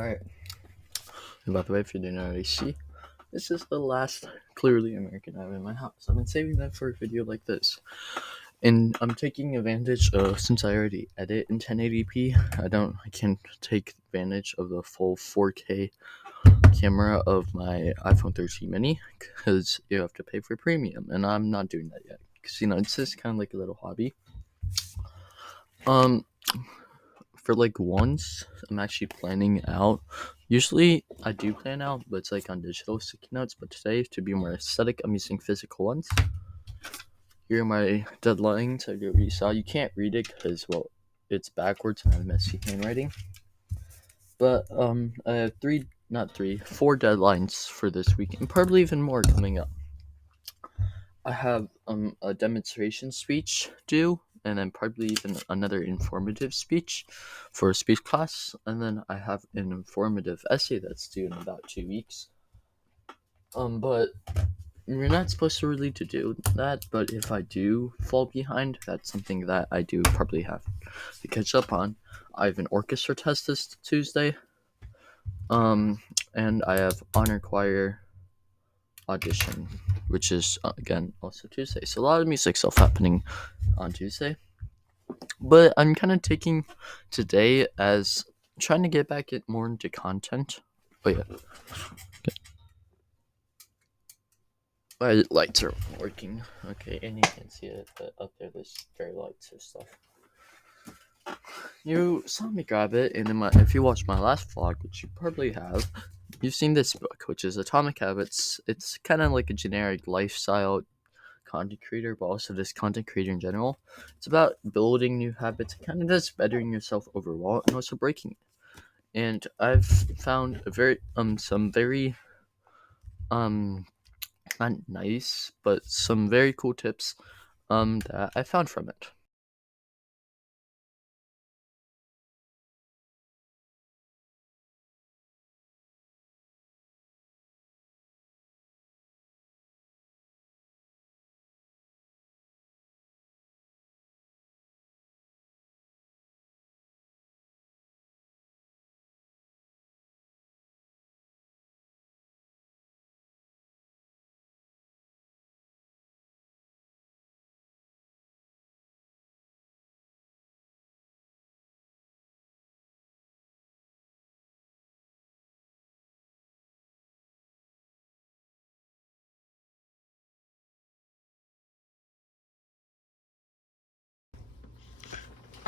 Alright. And by the way, if you didn't already see, this is the last clearly American I have in my house. I've been saving that for a video like this. And I'm taking advantage of, since I already edit in 1080p, I can't take advantage of the full 4K camera of my iPhone 13 mini because you have to pay for premium, and I'm not doing that yet because it's just kind of like a little hobby. For like once, I'm actually planning out. Usually I do plan out, but it's like on digital sticky notes. But today, to be more aesthetic, I'm using physical ones. Here are my deadlines. I already saw. You can't read it because, well, it's backwards and I have messy handwriting. But I have four deadlines for this week, and probably even more coming up. I have a demonstration speech due, and then probably even another informative speech for a speech class, and then I have an informative essay that's due in about 2 weeks. But you're not supposed to really to do that, but if I do fall behind, that's something that I do probably have to catch up on. I have an orchestra test this Tuesday, and I have honor choir audition, which is again also Tuesday. So a lot of music stuff happening on Tuesday. But I'm kind of taking today as trying to get back more into content. Oh yeah. Okay. My lights are working. Okay, and you can see it, but up there's very lights and stuff. You saw me grab it, and if you watched my last vlog, which you probably have, you've seen this book, which is Atomichabitis. It's kind of like a generic lifestyle content creator, but also just content creator in general. It's about building new habits, kind of just bettering yourself overall, and also breaking it. And I've found some very not nice, but some very cool tips that I found from it.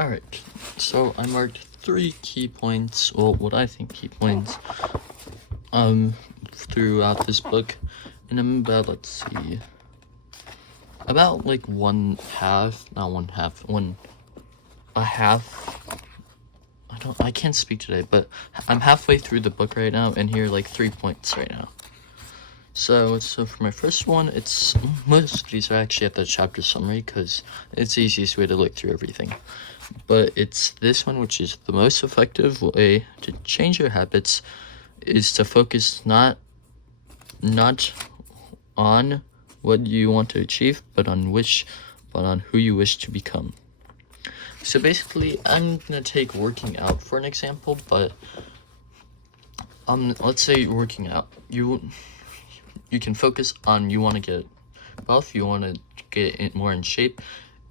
Alright, so I marked 3 key points, well, what I think key points, throughout this book, and I'm about, about like a half. I can't speak today, but I'm halfway through the book right now, and here are like 3 points right now. So for my first one, most of these are actually at the chapter summary because it's the easiest way to look through everything. But it's this one, which is the most effective way to change your habits, is to focus not on what you want to achieve, but on who you wish to become. So basically, I'm gonna take working out for an example, but let's say you're working out. You can focus on you want to get buff, you want to get more in shape,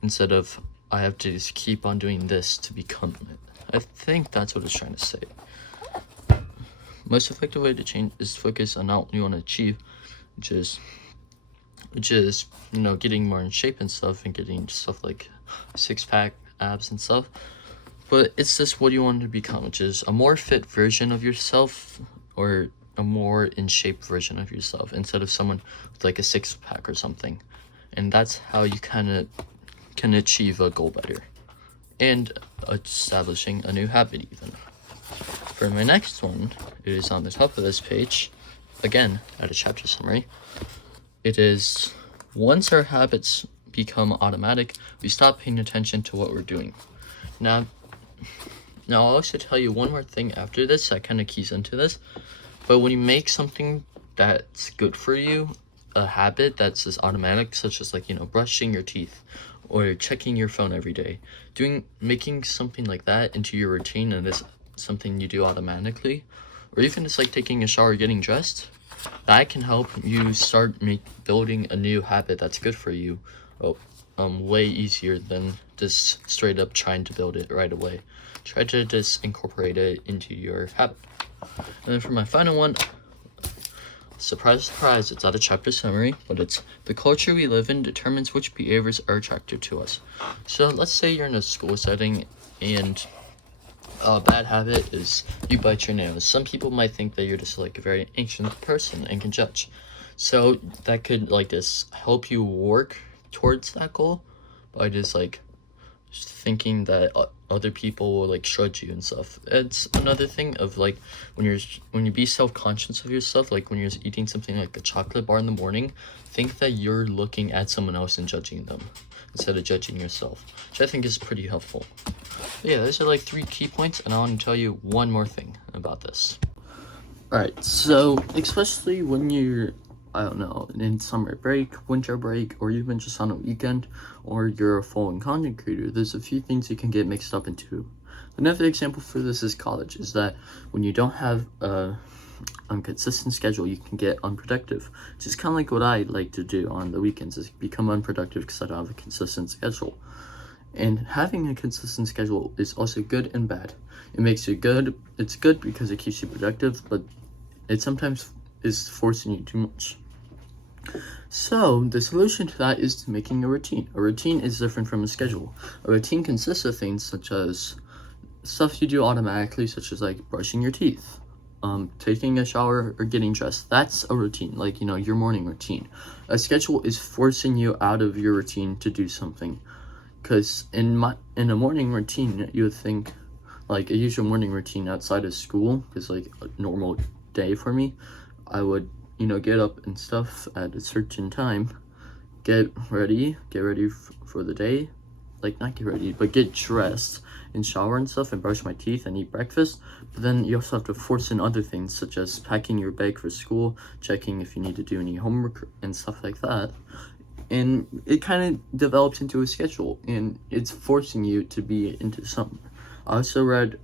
instead of I have to just keep on doing this to become it. I think that's what it's trying to say. Most effective way to change is focus on what you want to achieve, which is getting more in shape and stuff, and getting stuff like 6-pack abs and stuff. But it's just what you want to become, which is a more fit version of yourself, or a more in shape version of yourself, instead of someone with like a 6-pack or something. And that's how you kind of can achieve a goal better, and establishing a new habit even. For my next one, it is on the top of this page, again at a chapter summary. It is, once our habits become automatic, we stop paying attention to what we're doing. Now I'll also tell you one more thing after this that kind of keys into this. But when you make something that's good for you a habit that's just automatic, such as brushing your teeth or checking your phone every day, making something like that into your routine, and it's something you do automatically, or even just like taking a shower, getting dressed, that can help you start building a new habit that's good for you. Way easier than just straight up trying to build it right away. Try to just incorporate it into your habit. And then for my final one, surprise, surprise, it's not a chapter summary, but it's the culture we live in determines which behaviors are attractive to us. So let's say you're in a school setting and a bad habit is you bite your nails. Some people might think that you're just like a very anxious person and can judge. So that could like this help you work towards that goal by just like thinking that other people will like judge you and stuff. It's another thing of like when you be self-conscious of yourself, like when you're eating something like a chocolate bar in the morning, think that you're looking at someone else and judging them instead of judging yourself, which I think is pretty helpful. But yeah, those are like 3 key points, and I want to tell you one more thing about this. Alright, so especially when you're, I don't know, in summer break, winter break, or even just on a weekend, or you're a full-on content creator, there's a few things you can get mixed up into. Another example for this is college, is that when you don't have a consistent schedule, you can get unproductive, which is kind of like what I like to do on the weekends, is become unproductive because I don't have a consistent schedule. And having a consistent schedule is also good and bad. It makes you good. It's good because it keeps you productive, but it sometimes is forcing you too much. So the solution to that is making a routine. A routine is different from a schedule. A routine consists of things such as stuff you do automatically, such as like brushing your teeth, taking a shower, or getting dressed. That's a routine, like, you know, your morning routine. A schedule is forcing you out of your routine to do something. Because in a morning routine, you would think, like a usual morning routine outside of school, because like a normal day for me, I would, you know, get up and stuff at a certain time, get ready for the day, like not get ready, but get dressed and shower and stuff and brush my teeth and eat breakfast. But then you also have to force in other things, such as packing your bag for school, checking if you need to do any homework and stuff like that. And it kind of develops into a schedule, and it's forcing you to be into something. I also read,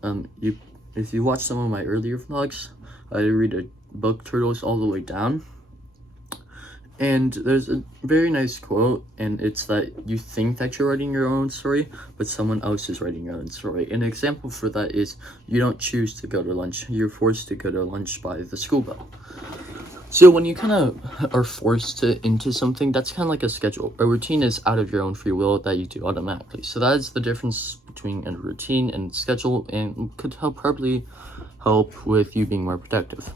if you watch some of my earlier vlogs, I read a book, Turtles All the Way Down. And there's a very nice quote, and it's that you think that you're writing your own story, but someone else is writing your own story. An example for that is you don't choose to go to lunch. You're forced to go to lunch by the school bell. So when you kind of are forced into something, that's kind of like a schedule. A routine is out of your own free will that you do automatically. So that is the difference between a routine and schedule, and could probably help with you being more productive.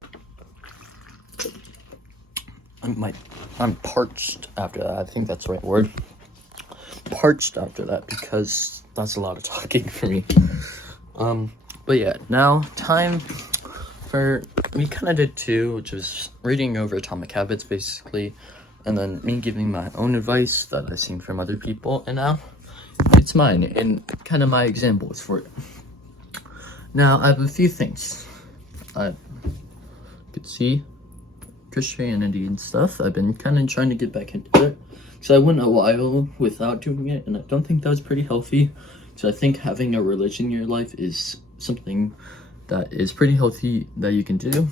I'm parched after that. I think that's the right word. Parched after that, because that's a lot of talking for me. But yeah, now time for, we kind of did 2, which was reading over Atomic Habits basically, and then me giving my own advice that I've seen from other people, and now it's mine and kind of my examples for it. Now I have a few things. I could see Christianity and stuff. I've been kind of trying to get back into it, because I went a while without doing it, and I don't think that was pretty healthy. So I think having a religion in your life is something that is pretty healthy that you can do.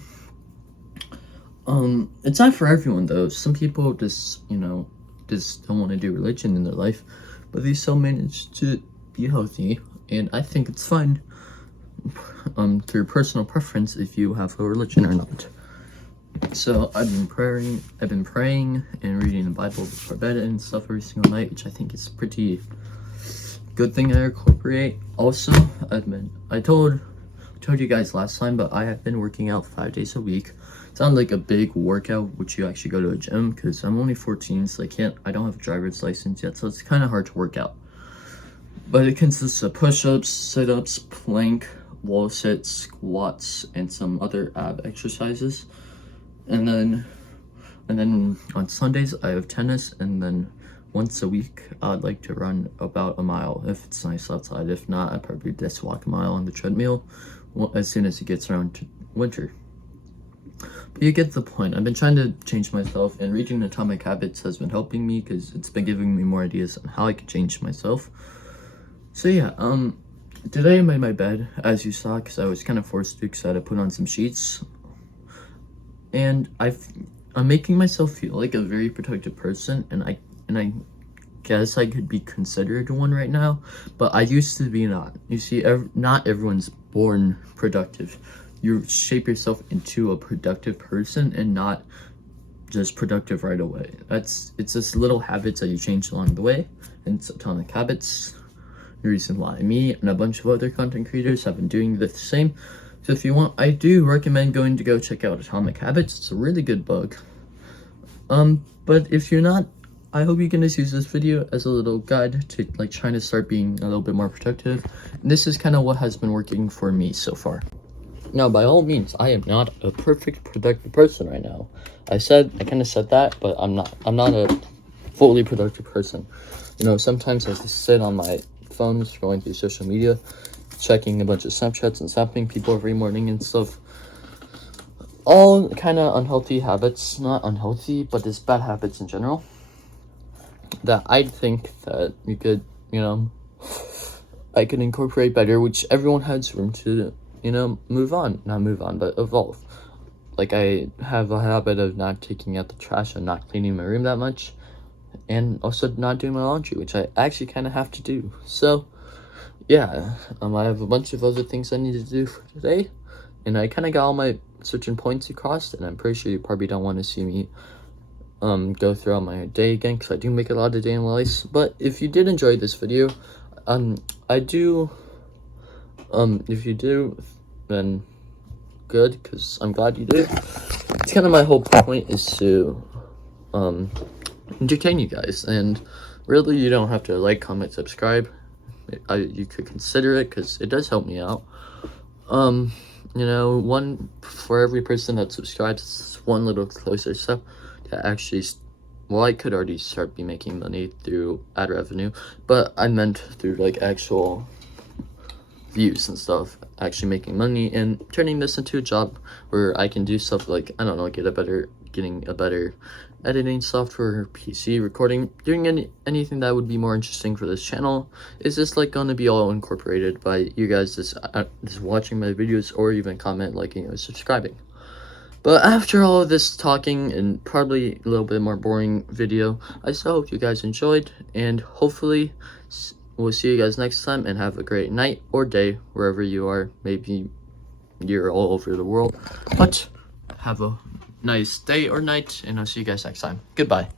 It's not for everyone though. Some people just, you know, just don't want to do religion in their life, but they still manage to be healthy, and I think it's fine through personal preference if you have a religion or not. So I've been praying and reading the Bible before bed and stuff every single night, which I think is pretty good thing I incorporate. Also, I told you guys last time, but I have been working out 5 days a week. It's not like a big workout, which you actually go to a gym, because I'm only 14, so I don't have a driver's license yet, so it's kind of hard to work out. But it consists of push-ups, sit-ups, plank, wall sits, squats, and some other ab exercises. And then on Sundays I have tennis, and then once a week I'd like to run about a mile if it's nice outside. If not, I'd probably just walk a mile on the treadmill as soon as it gets around to winter. But you get the point. I've been trying to change myself, and reading Atomic Habits has been helping me, because it's been giving me more ideas on how I could change myself. So yeah, Today I made my bed, as you saw, because I was kind of forced to, because I had to put on some sheets. And I'm making myself feel like a very productive person, and I guess I could be considered one right now, but I used to be not. You see, not everyone's born productive. You shape yourself into a productive person and not just productive right away. It's just little habits that you change along the way, and it's Atomic Habits. The reason why me and a bunch of other content creators have been doing the same. So if you want, I do recommend going to go check out Atomic Habits. It's a really good book. But if you're not, I hope you can just use this video as a little guide to like trying to start being a little bit more productive. And this is kind of what has been working for me so far. Now, by all means, I am not a perfect productive person right now. I kind of said that, but I'm not a fully productive person. You know, sometimes I just sit on my phone scrolling through social media, checking a bunch of Snapchats and snapping people every morning and stuff. All kind of unhealthy habits, not unhealthy, but just bad habits in general, that I think that you could, you know, I could incorporate better, which everyone has room to, you know, not move on, but evolve. Like, I have a habit of not taking out the trash and not cleaning my room that much, and also not doing my laundry, which I actually kind of have to do. So, yeah, I have a bunch of other things I need to do for today, and I kind of got all my certain points across, and I'm pretty sure you probably don't want to see me go throughout my day again, because I do make a lot of Dayinthelife. But if you did enjoy this video, if you do, then good, because I'm glad you did. It's kind of my whole point is to entertain you guys, and really you don't have to like, comment, subscribe. You could consider it, because it does help me out. You know, one for every person that subscribes, it's one little closer step to actually, well, I could already start be making money through ad revenue, but I meant through like actual views and stuff, actually making money and turning this into a job where I can do stuff like, I don't know, getting a better editing software, PC recording, doing anything that would be more interesting for this channel. Is just like gonna be all incorporated by you guys just watching my videos, or even comment, liking, or subscribing. But after all of this talking and probably a little bit more boring video, I still hope you guys enjoyed, and hopefully we'll see you guys next time, and have a great night or day wherever you are. Maybe you're all over the world, but have a nice day or night, and I'll see you guys next time. Goodbye.